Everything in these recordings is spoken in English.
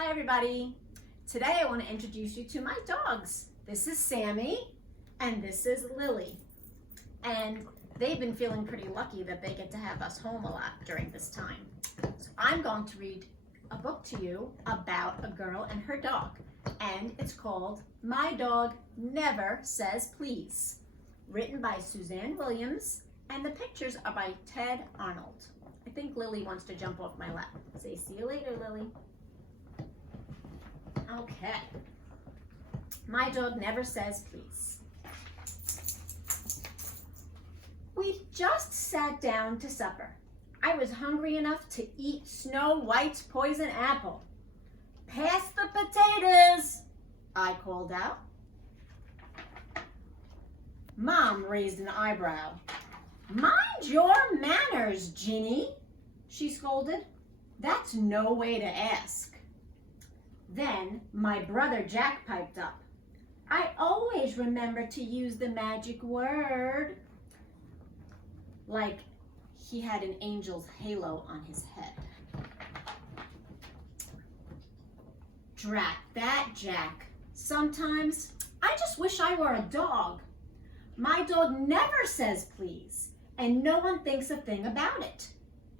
Hi everybody. Today I want to introduce you to my dogs. This is Sammy and this is Lily. And they've been feeling pretty lucky that they get to have us home a lot during this time. So I'm going to read a book to you about a girl and her dog. And it's called My Dog Never Says Please. Written by Suzanne Williams, and the pictures are by Ted Arnold. I think Lily wants to jump off my lap. Say, see you later, Lily. Okay. My dog never says please. We just sat down to supper. I was hungry enough to eat Snow White's poison apple. Pass the potatoes, I called out. Mom raised an eyebrow. Mind your manners, Ginny, she scolded. That's no way to ask. Then my brother Jack piped up. I always remember to use the magic word. Like he had an angel's halo on his head. Drat that, Jack. Sometimes I just wish I were a dog. My dog never says please, and no one thinks a thing about it.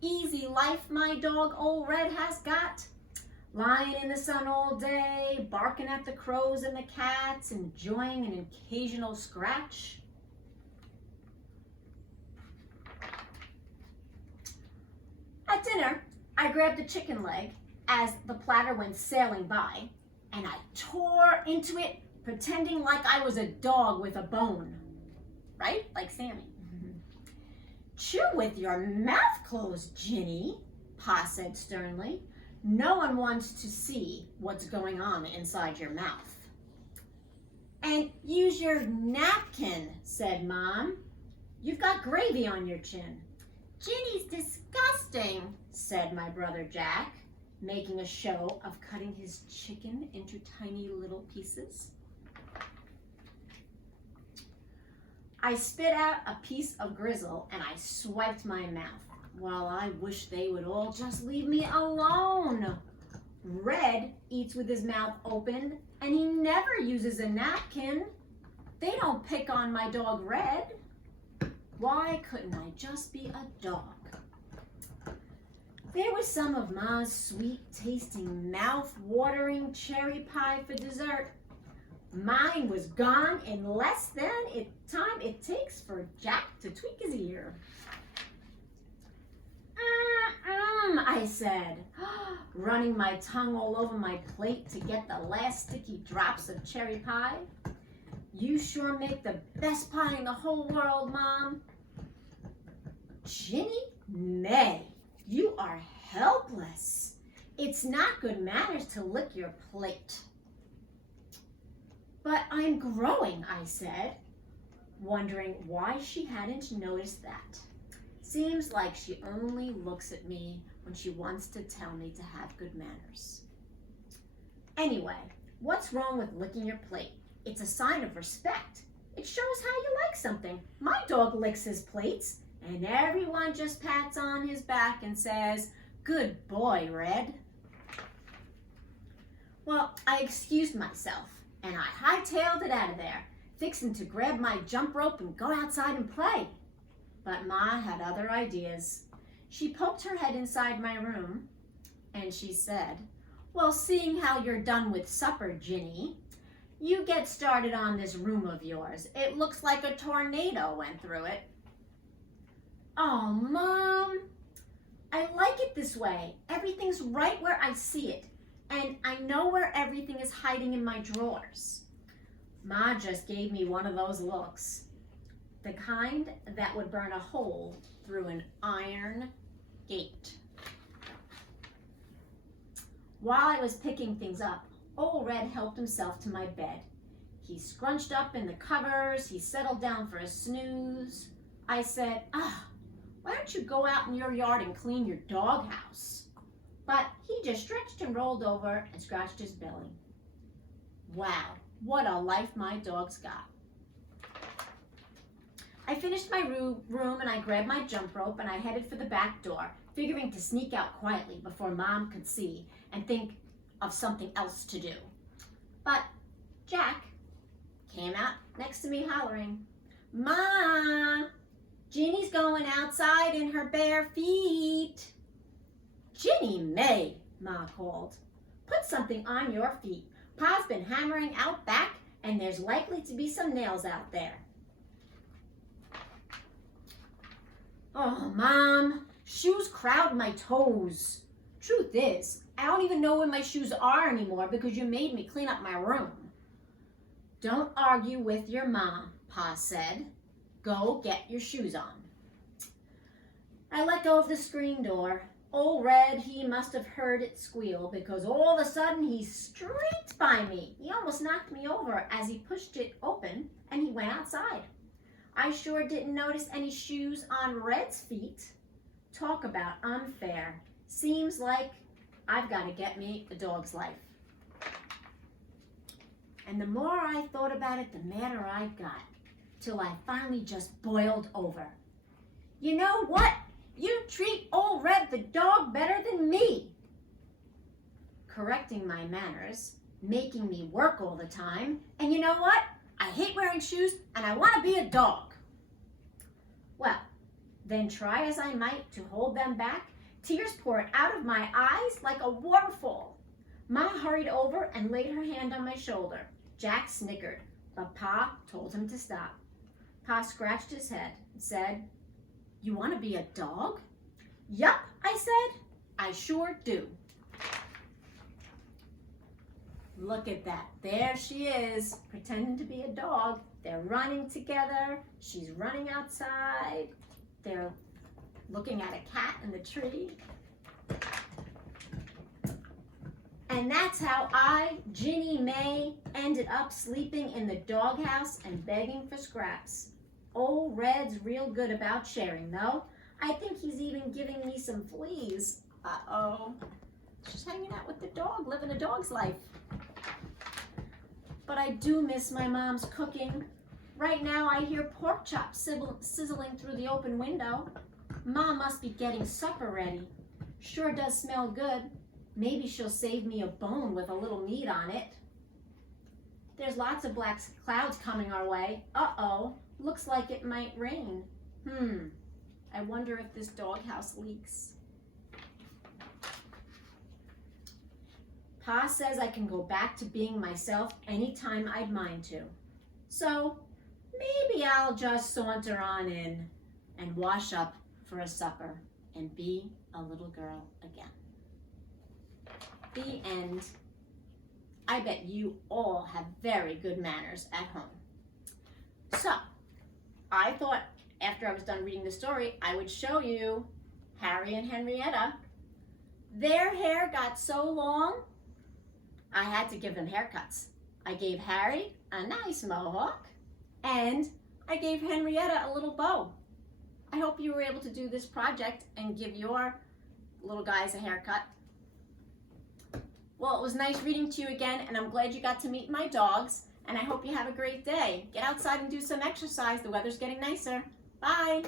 Easy life my dog old Red has got. Lying in the sun all day, barking at the crows and the cats, enjoying an occasional scratch. At dinner, I grabbed a chicken leg as the platter went sailing by, and I tore into it, pretending like I was a dog with a bone. Right? Like Sammy. Chew with your mouth closed, Ginny, Pa said sternly. No one wants to see what's going on inside your mouth. And use your napkin, said Mom. You've got gravy on your chin. Ginny's disgusting, said my brother Jack, making a show of cutting his chicken into tiny little pieces. I spit out a piece of grizzle and I swiped my mouth. Well, I wish they would all just leave me alone. Red eats with his mouth open and he never uses a napkin. They don't pick on my dog Red. Why couldn't I just be a dog? There was some of Ma's sweet-tasting, mouth-watering cherry pie for dessert. Mine was gone in less than the time it takes for Jack to tweak his ear. I said, running my tongue all over my plate to get the last sticky drops of cherry pie. You sure make the best pie in the whole world, Mom. Ginny May, you are helpless. It's not good manners to lick your plate. But I'm growing, I said, wondering why she hadn't noticed that. Seems like she only looks at me when she wants to tell me to have good manners. Anyway, what's wrong with licking your plate? It's a sign of respect. It shows how you like something. My dog licks his plates, and everyone just pats on his back and says, "Good boy, Red." Well, I excused myself, and I hightailed it out of there, fixing to grab my jump rope and go outside and play. But Ma had other ideas. She poked her head inside my room, and she said, well, seeing how you're done with supper, Ginny, you get started on this room of yours. It looks like a tornado went through it. Oh, Mom, I like it this way. Everything's right where I see it, and I know where everything is hiding in my drawers. Ma just gave me one of those looks. The kind that would burn a hole through an iron gate. While I was picking things up, old Red helped himself to my bed. He scrunched up in the covers, he settled down for a snooze. I said, why don't you go out in your yard and clean your doghouse? But he just stretched and rolled over and scratched his belly. Wow, what a life my dog's got. I finished my room and I grabbed my jump rope and I headed for the back door, figuring to sneak out quietly before Mom could see and think of something else to do. But Jack came out next to me hollering, "Ma, Ginny's going outside in her bare feet." "Ginny May," Ma called, "put something on your feet. Pa's been hammering out back and there's likely to be some nails out there." "Oh, Mom, shoes crowd my toes. Truth is, I don't even know where my shoes are anymore because you made me clean up my room." "Don't argue with your mom," Pa said. "Go get your shoes on." I let go of the screen door. Old Red, he must have heard it squeal because all of a sudden he streaked by me. He almost knocked me over as he pushed it open and he went outside. I sure didn't notice any shoes on Red's feet. Talk about unfair. Seems like I've got to get me a dog's life. And the more I thought about it, the madder I got, till I finally just boiled over. "You know what? You treat old Red the dog better than me." Correcting my manners, making me work all the time, and you know what? I hate wearing shoes and I want to be a dog. Well, then try as I might to hold them back, tears poured out of my eyes like a waterfall. Ma hurried over and laid her hand on my shoulder. Jack snickered, but Pa told him to stop. Pa scratched his head and said, "You want to be a dog?" "Yup," I said. "I sure do." Look at that. There she is, pretending to be a dog. They're running together. She's running outside. They're looking at a cat in the tree. And that's how I, Ginny May, ended up sleeping in the doghouse and begging for scraps. Old Red's real good about sharing, though. I think he's even giving me some fleas. Uh-oh. She's hanging out with the dog, living a dog's life. But I do miss my mom's cooking. Right now I hear pork chops sizzling through the open window. Mom must be getting supper ready. Sure does smell good. Maybe she'll save me a bone with a little meat on it. There's lots of black clouds coming our way. Uh-oh, looks like it might rain. I wonder if this doghouse leaks. Pa says I can go back to being myself anytime I'd mind to. So maybe I'll just saunter on in and wash up for a supper and be a little girl again. The end. I bet you all have very good manners at home. So, I thought after I was done reading the story, I would show you Harry and Henrietta. Their hair got so long, I had to give them haircuts. I gave Harry a nice mohawk, and I gave Henrietta a little bow. I hope you were able to do this project and give your little guys a haircut. Well, it was nice reading to you again, and I'm glad you got to meet my dogs, and I hope you have a great day. Get outside and do some exercise. The weather's getting nicer. Bye.